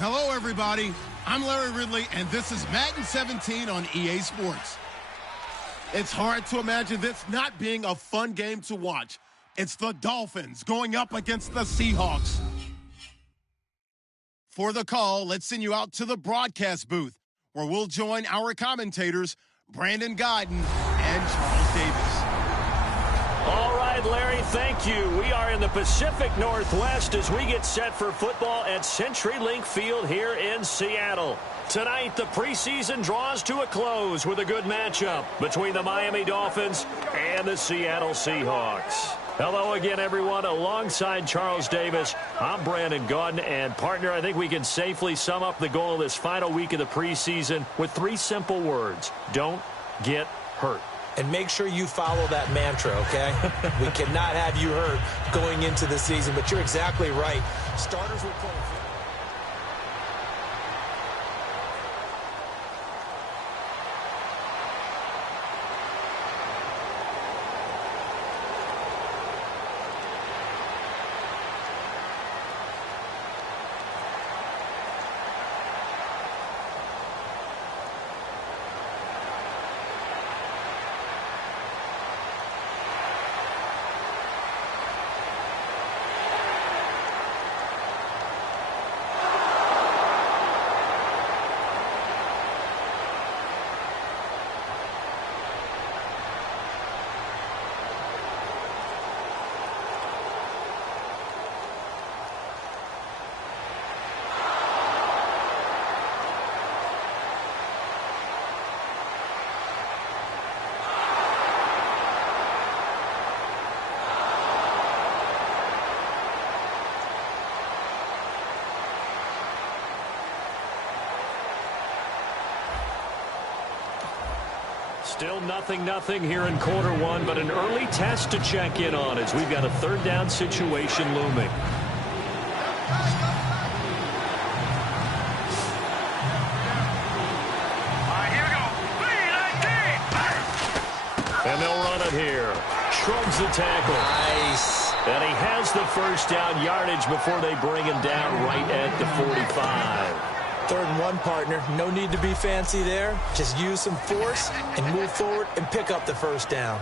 Hello, everybody. I'm Larry Ridley, and this is Madden 17 on EA Sports. It's hard to imagine this not being a fun game to watch. It's the Dolphins going up against the Seahawks. For the call, let's send you out to the broadcast booth, where we'll join our commentators, Brandon Godden and Charles Davis. All right, Larry, thank you. We are in the Pacific Northwest as we get set for football at CenturyLink Field here in Seattle. Tonight, the preseason draws to a close with a good matchup between the Miami Dolphins and the Seattle Seahawks. Hello again, everyone. Alongside Charles Davis, I'm Brandon Godden, and partner, I think we can safely sum up the goal of this final week of the preseason with 3 simple words. Don't get hurt. And make sure you follow that mantra, okay? We cannot have you hurt going into the season, but you're exactly right. Starters will play. Still 0-0 here in quarter one, but an early test to check in on as we've got a third down situation looming. Here we go. And they'll run it here. Shrugs the tackle. Nice. And he has the first down yardage before they bring him down right at the 45. 3rd and 1, partner. No need to be fancy there. Just use some force and move forward and pick up the first down.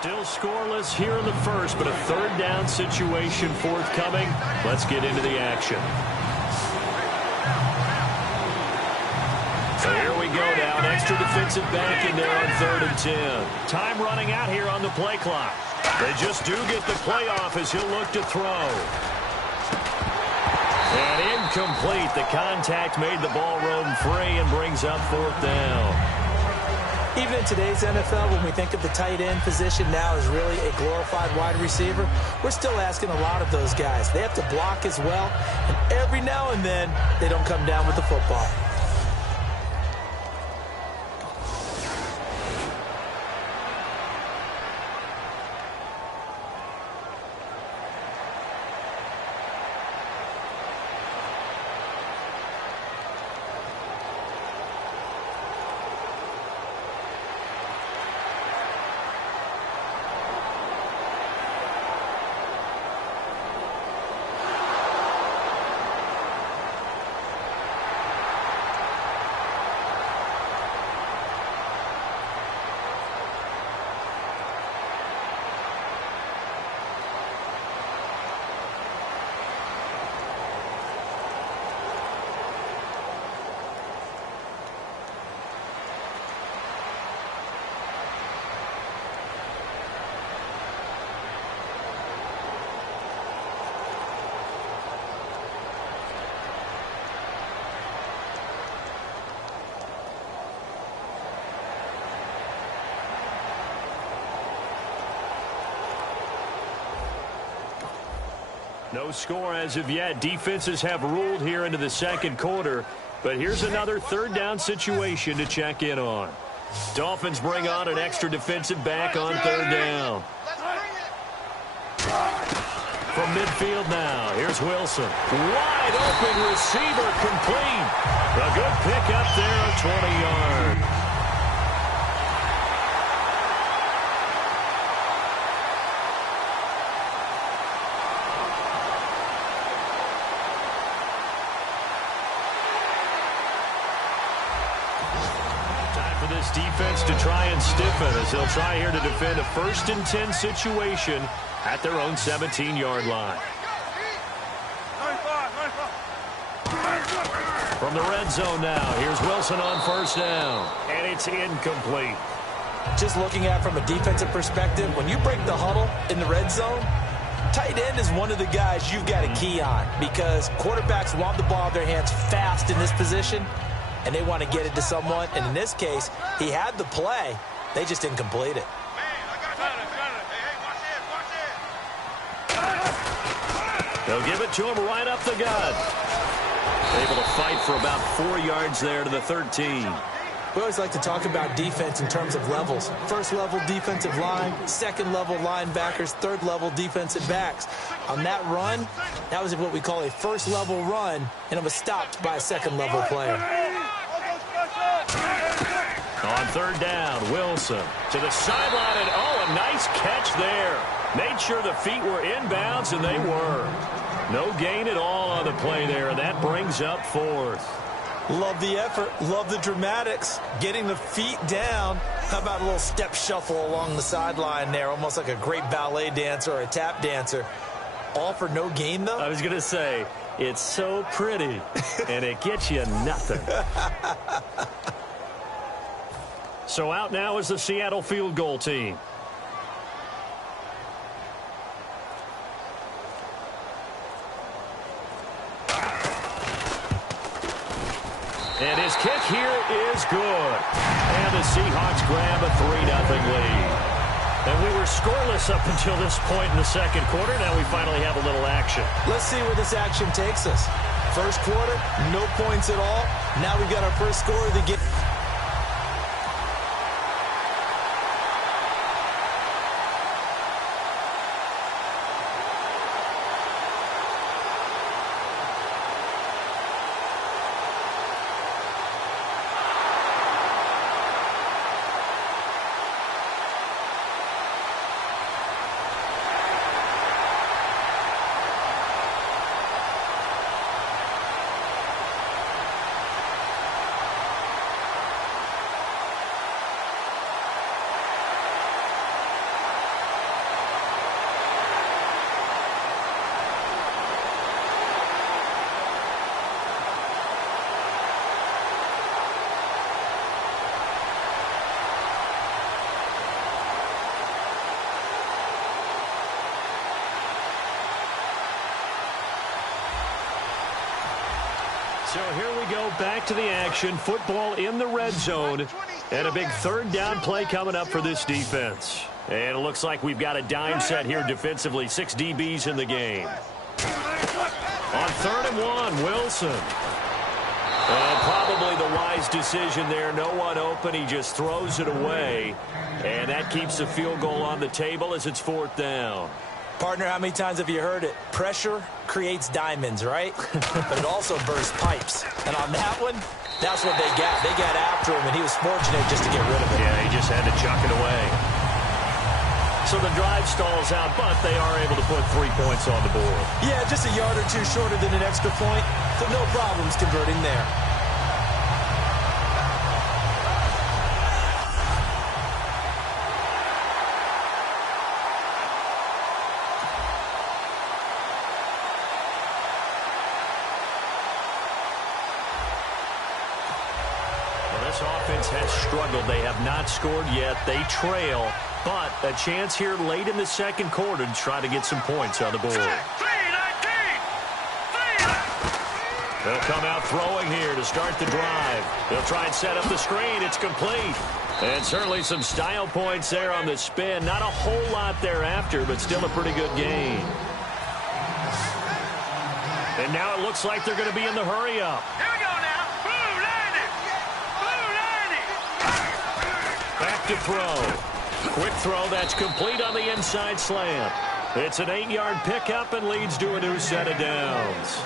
Still scoreless here in the first, but a third down situation forthcoming. Let's get into the action. So here we go now. An extra defensive back in there on 3rd and 10. Time running out here on the play clock. They just do get the play off as he'll look to throw. And incomplete. The contact made the ball roam free and brings up 4th down. Even in today's NFL, when we think of the tight end position now as really a glorified wide receiver, we're still asking a lot of those guys. They have to block as well, and every now and then, they don't come down with the football. No score as of yet. Defenses have ruled here into the second quarter. But here's another third down situation to check in on. Dolphins bring on an extra defensive back on third down. From midfield now, here's Wilson. Wide open receiver complete. A good pick up there of 20 yards. This defense to try and stiffen as they'll try here to defend a 1st and 10 situation at their own 17-yard line. From the red zone now, here's Wilson on 1st down, and it's incomplete. Just looking at it from a defensive perspective, when you break the huddle in the red zone, tight end is one of the guys you've got to key on because quarterbacks want the ball in their hands fast in this position, and they want to get it to someone. And in this case, he had the play. They just didn't complete it. They'll give it to him right up the gut. Able to fight for about 4 yards there to the 13. We always like to talk about defense in terms of levels. First level defensive line, second level linebackers, third level defensive backs. On that run, that was what we call a first level run, and it was stopped by a second level player. On third down, Wilson to the sideline, and a nice catch there. Made sure the feet were inbounds, and they were. No gain at all on the play there, and that brings up 4th. Love the effort, love the dramatics, getting the feet down. How about a little step shuffle along the sideline there, almost like a great ballet dancer or a tap dancer. All for no gain, though? I was going to say, it's so pretty, and it gets you nothing. So out now is the Seattle field goal team. And his kick here is good. And the Seahawks grab a 3-0 lead. And we were scoreless up until this point in the second quarter. Now we finally have a little action. Let's see where this action takes us. First quarter, no points at all. Now we've got our first score of the game. So here we go, back to the action. Football in the red zone. And a big third down play coming up for this defense. And it looks like we've got a dime set here defensively. 6 DBs in the game. On 3rd and 1, Wilson. And probably the wise decision there. No one open. He just throws it away. And that keeps the field goal on the table as it's 4th down. Partner, how many times have you heard it? Pressure creates diamonds, right? But it also bursts pipes. And on that one, that's what they got. They got after him, and he was fortunate just to get rid of it. Yeah, he just had to chuck it away. So the drive stalls out, but they are able to put 3 points on the board. Yeah, just a yard or two shorter than an extra point, so no problems converting there. This offense has struggled. They have not scored yet. They trail, but a chance here late in the second quarter to try to get some points on the board. They'll come out throwing here to start the drive. They'll try and set up the screen. It's complete. And certainly some style points there on the spin. Not a whole lot thereafter, but still a pretty good game. And now it looks like they're going to be in the hurry-up. Here we go now. Blue 90. Blue 90. Back to throw. Quick throw that's complete on the inside slant. It's an 8-yard pickup and leads to a new set of downs.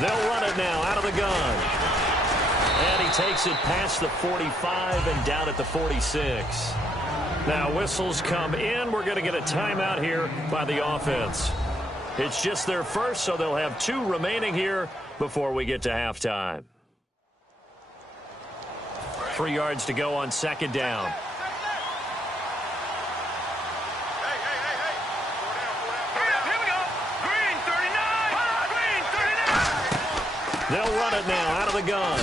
They'll run it now out of the gun. And he takes it past the 45 and down at the 46. Now whistles come in. We're going to get a timeout here by the offense. It's just their first, so they'll have 2 remaining here before we get to halftime. 3 yards to go on second down. They'll run it now out of the gun.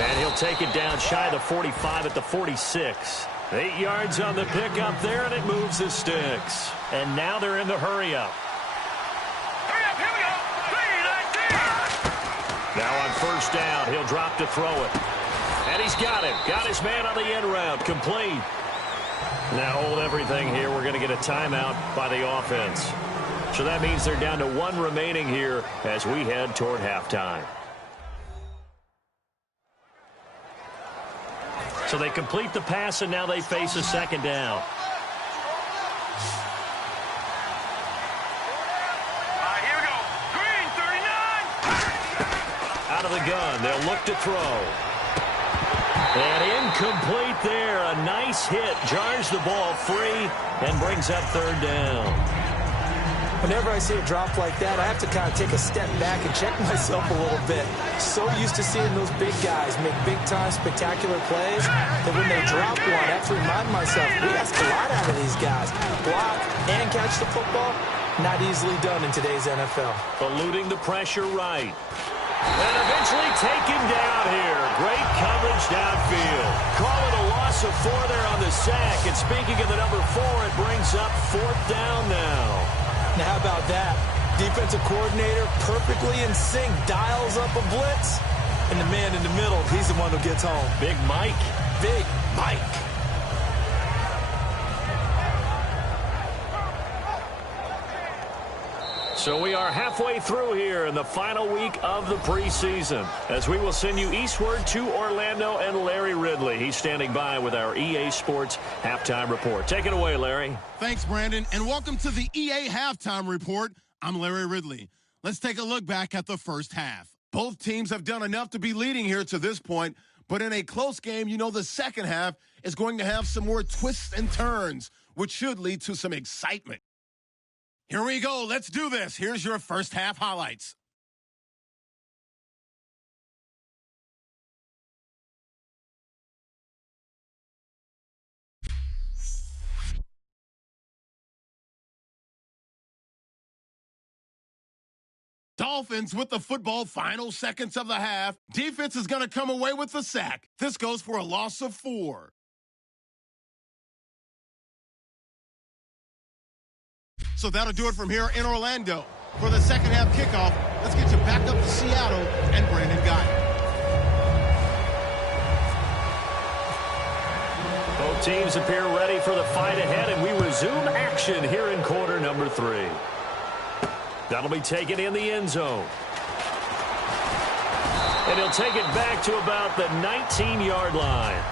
And he'll take it down shy of the 45 at the 46. 8 yards on the pickup there, and it moves the sticks. And now they're in the hurry-up. Hurry up, here we go. 3-19. Now on first down, he'll drop to throw it. And he's got him. Got his man on the end route. Complete. Now hold everything here. We're going to get a timeout by the offense. So that means they're down to 1 remaining here as we head toward halftime. So they complete the pass, and now they face a second down. Here we go. Green 39. Out of the gun. They'll look to throw. And incomplete there. A nice hit. Jars the ball free and brings up third down. Whenever I see a drop like that, I have to kind of take a step back and check myself a little bit. So used to seeing those big guys make big-time, spectacular plays that when they drop one, I have to remind myself, we ask a lot out of these guys. Block and catch the football, not easily done in today's NFL. Eluding the pressure right. And eventually taken down here. Great coverage downfield. Call it a loss of 4 there on the sack. And speaking of the number 4, it brings up 4th down now. Now, how about that? Defensive coordinator perfectly in sync, dials up a blitz, and the man in the middle, he's the one who gets home. Big Mike. Big Mike. So we are halfway through here in the final week of the preseason, as we will send you eastward to Orlando and Larry Ridley. He's standing by with our EA Sports Halftime Report. Take it away, Larry. Thanks, Brandon, and welcome to the EA Halftime Report. I'm Larry Ridley. Let's take a look back at the first half. Both teams have done enough to be leading here to this point, but in a close game, you know the second half is going to have some more twists and turns, which should lead to some excitement. Here we go. Let's do this. Here's your first half highlights. Dolphins with the football, final seconds of the half. Defense is going to come away with the sack. This goes for a loss of 4. So that'll do it from here in Orlando. For the second half kickoff, let's get you back up to Seattle and Brandon Guy. Both teams appear ready for the fight ahead, and we resume action here in quarter number 3. That'll be taken in the end zone. And he'll take it back to about the 19-yard line.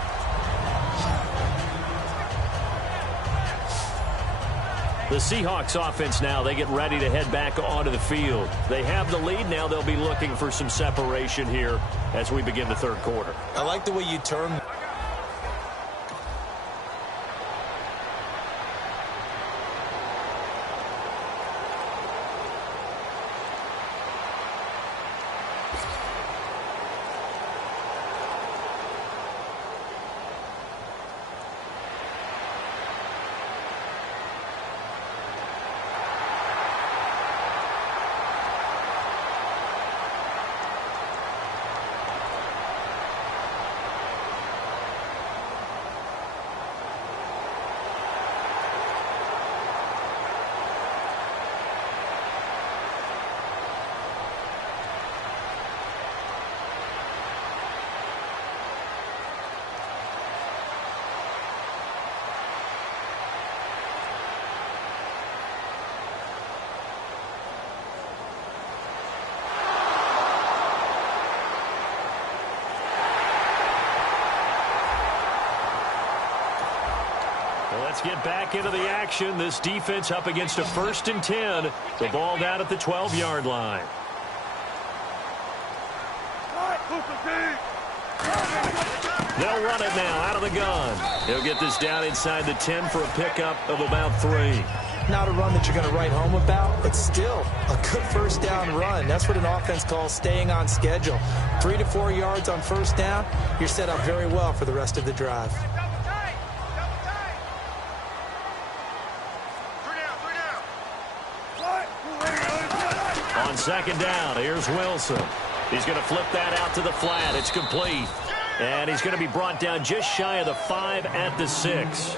The Seahawks offense now, they get ready to head back onto the field. They have the lead. Now they'll be looking for some separation here as we begin the third quarter. I like the way you term. Let's get back into the action. This defense up against a 1st and 10. The ball down at the 12-yard line. They'll run it now out of the gun. He'll get this down inside the 10 for a pickup of about 3. Not a run that you're going to write home about, but still a good first down run. That's what an offense calls staying on schedule. 3 to 4 yards on first down, you're set up very well for the rest of the drive. On 2nd down, here's Wilson. He's going to flip that out to the flat. It's complete. And he's going to be brought down just shy of the 5 at the 6.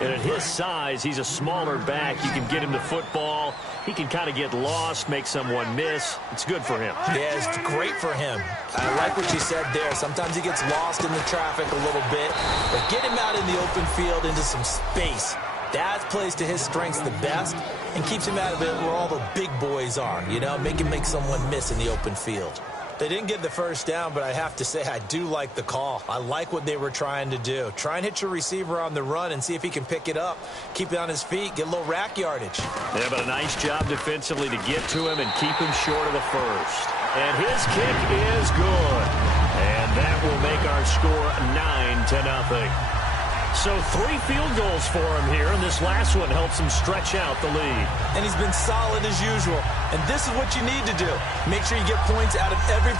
And at his size, he's a smaller back. You can get him the football. He can kind of get lost, make someone miss. It's good for him. Yeah, it's great for him. I like what you said there. Sometimes he gets lost in the traffic a little bit. But get him out in the open field into some space. That plays to his strengths the best and keeps him out of it where all the big boys are, you know, make someone miss in the open field. They didn't get the first down, but I have to say I do like the call. I like what they were trying to do. Try and hit your receiver on the run and see if he can pick it up. Keep it on his feet, get a little rack yardage. Yeah, but a nice job defensively to get to him and keep him short of the first. And his kick is good. And that will make our score 9-0. So 3 field goals for him here, and this last one helps him stretch out the lead. And he's been solid as usual. And this is what you need to do. Make sure you get points out of every...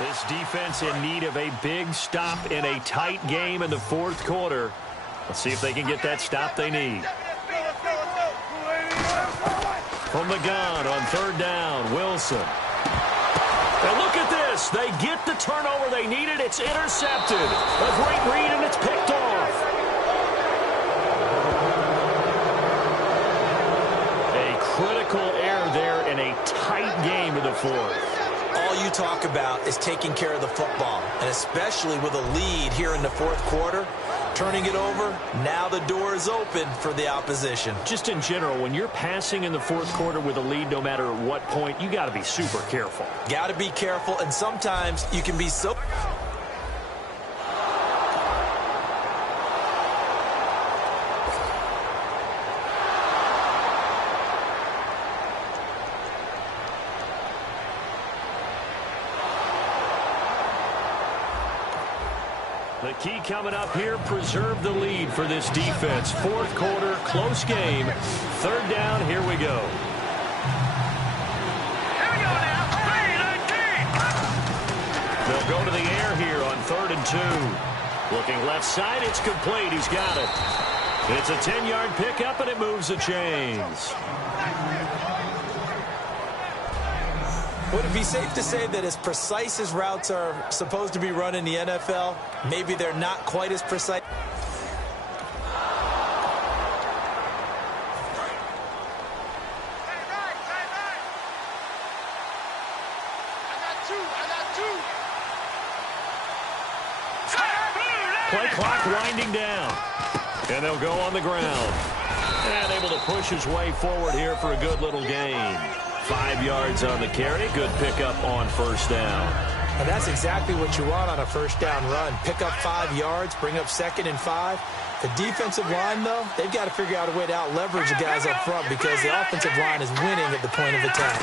This defense in need of a big stop in a tight game in the 4th quarter. Let's see if they can get that stop they need. From the gun on 3rd down, Wilson. And look at this. They get the turnover they needed. It's intercepted. A great read, and it's picked off. A critical error there in a tight game in the 4th. All you talk about is taking care of the football, and especially with a lead here in the 4th quarter, turning it over, now the door is open for the opposition. Just in general, when you're passing in the 4th quarter with a lead, no matter what point, you got to be super careful. Got to be careful, and sometimes you can be so... The key coming up here, preserve the lead for this defense. 4th quarter, close game. 3rd down, here we go. Here we go now. 3-19. They'll go to the air here on 3rd and 2. Looking left side, it's complete. He's got it. It's a 10-yard pickup, and it moves the chains. Would it be safe to say that as precise as routes are supposed to be run in the NFL, maybe they're not quite as precise? Play clock winding down. And they'll go on the ground. And able to push his way forward here for a good little gain. 5 yards on the carry. Good pickup on first down. And that's exactly what you want on a first down run. Pick up 5 yards, bring up 2nd and 5. The defensive line, though, they've got to figure out a way to out-leverage the guys up front because the offensive line is winning at the point of attack.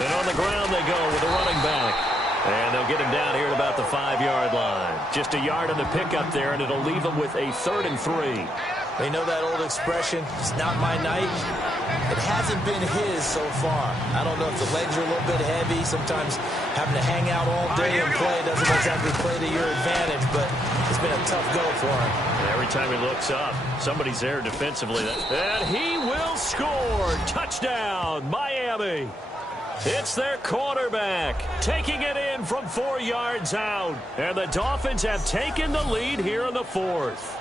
And on the ground they go with a running back. And they'll get him down here at about the 5-yard line. Just a yard on the pickup there, and it'll leave them with a 3rd and 3. They know that old expression, it's not my night. It hasn't been his so far. I don't know if the legs are a little bit heavy. Sometimes having to hang out all day and play doesn't exactly play to your advantage, but it's been a tough go for him. And every time he looks up, somebody's there defensively. And he will score. Touchdown, Miami. It's their quarterback taking it in from 4 yards out. And the Dolphins have taken the lead here in the 4th.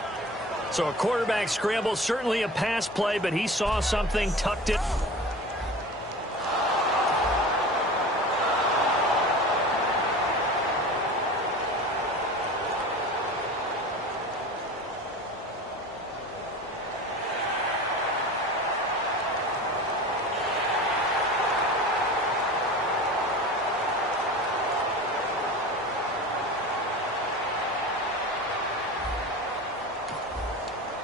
So a quarterback scramble, certainly a pass play, but he saw something, tucked it.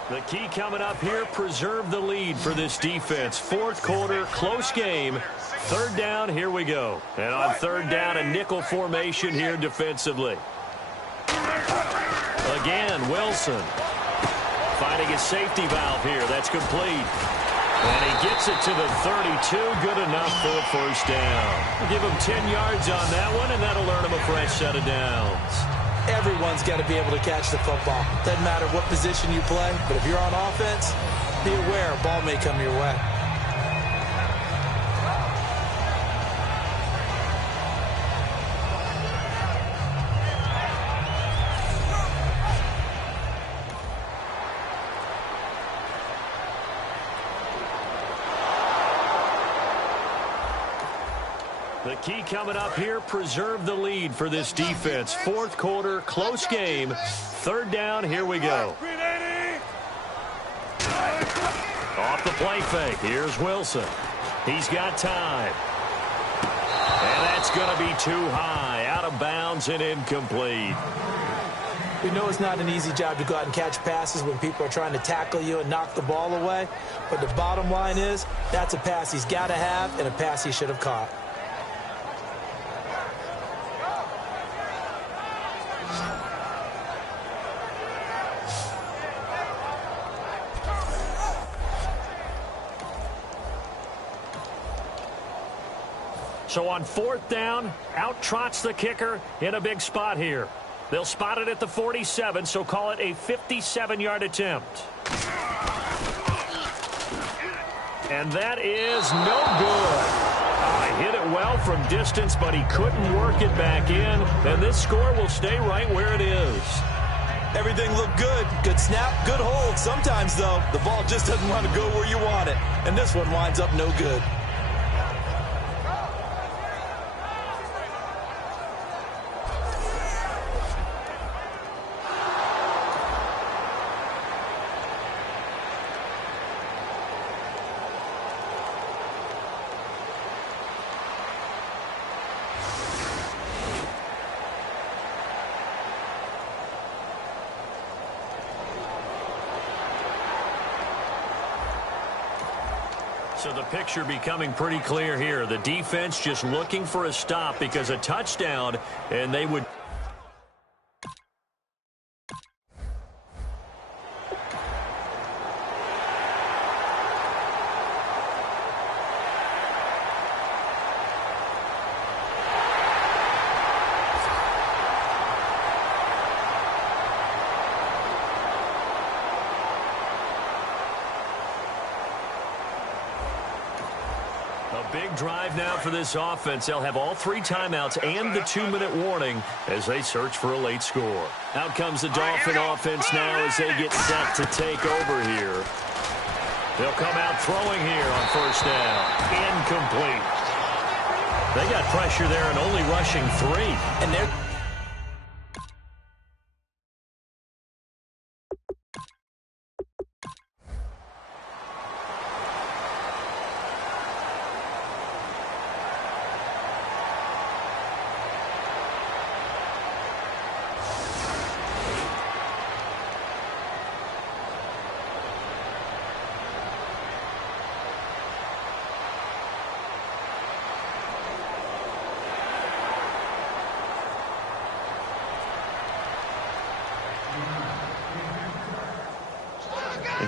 The key coming up here, preserve the lead for this defense. 4th quarter, close game. 3rd down, here we go. And on 3rd down, a nickel formation here defensively. Again, Wilson finding his safety valve here. That's complete. And he gets it to the 32. Good enough for a first down. We'll give him 10 yards on that one, and that'll earn him a fresh set of downs. Everyone's got to be able to catch the football. Doesn't matter what position you play, but if you're on offense, be aware a ball may come your way. The key coming up here, preserve the lead for this defense. 4th quarter, close game. 3rd down, here we go. Off the play fake, here's Wilson. He's got time. And that's going to be too high, out of bounds and incomplete. We know it's not an easy job to go out and catch passes when people are trying to tackle you and knock the ball away. But the bottom line is, that's a pass he's got to have and a pass he should have caught. So on 4th down, out trots the kicker in a big spot here. They'll spot it at the 47, so call it a 57-yard attempt. And that is no good. Hit it well from distance, but he couldn't work it back in. And this score will stay right where it is. Everything looked good. Good snap, good hold. Sometimes, though, the ball just doesn't want to go where you want it. And this one winds up no good. So the picture becoming pretty clear here. The defense just looking for a stop because a touchdown, and they would... Big drive now for this offense. They'll have all 3 timeouts and the 2-minute warning as they search for a late score. Out comes the Dolphin offense now as they get set to take over here. They'll come out throwing here on first down. Incomplete. They got pressure there and only rushing 3. And they're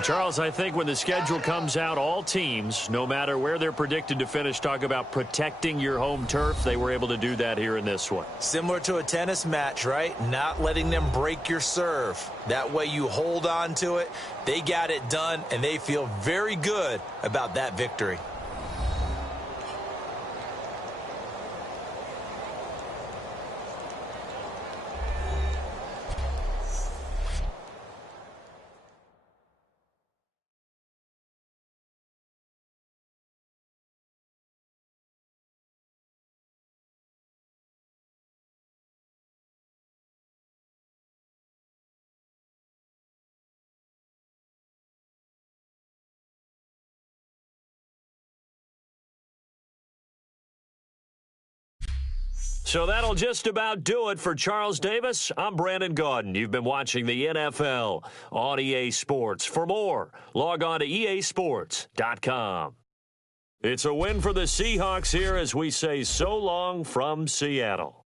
And, Charles, I think when the schedule comes out, all teams, no matter where they're predicted to finish, talk about protecting your home turf. They were able to do that here in this one. similar to a tennis match, right? Not letting them break your serve. That way you hold on to it. They got it done, and they feel very good about that victory. So that'll just about do it for Charles Davis. I'm Brandon Gaudin. You've been watching the NFL on EA Sports. For more, log on to easports.com. It's a win for the Seahawks here as we say so long from Seattle.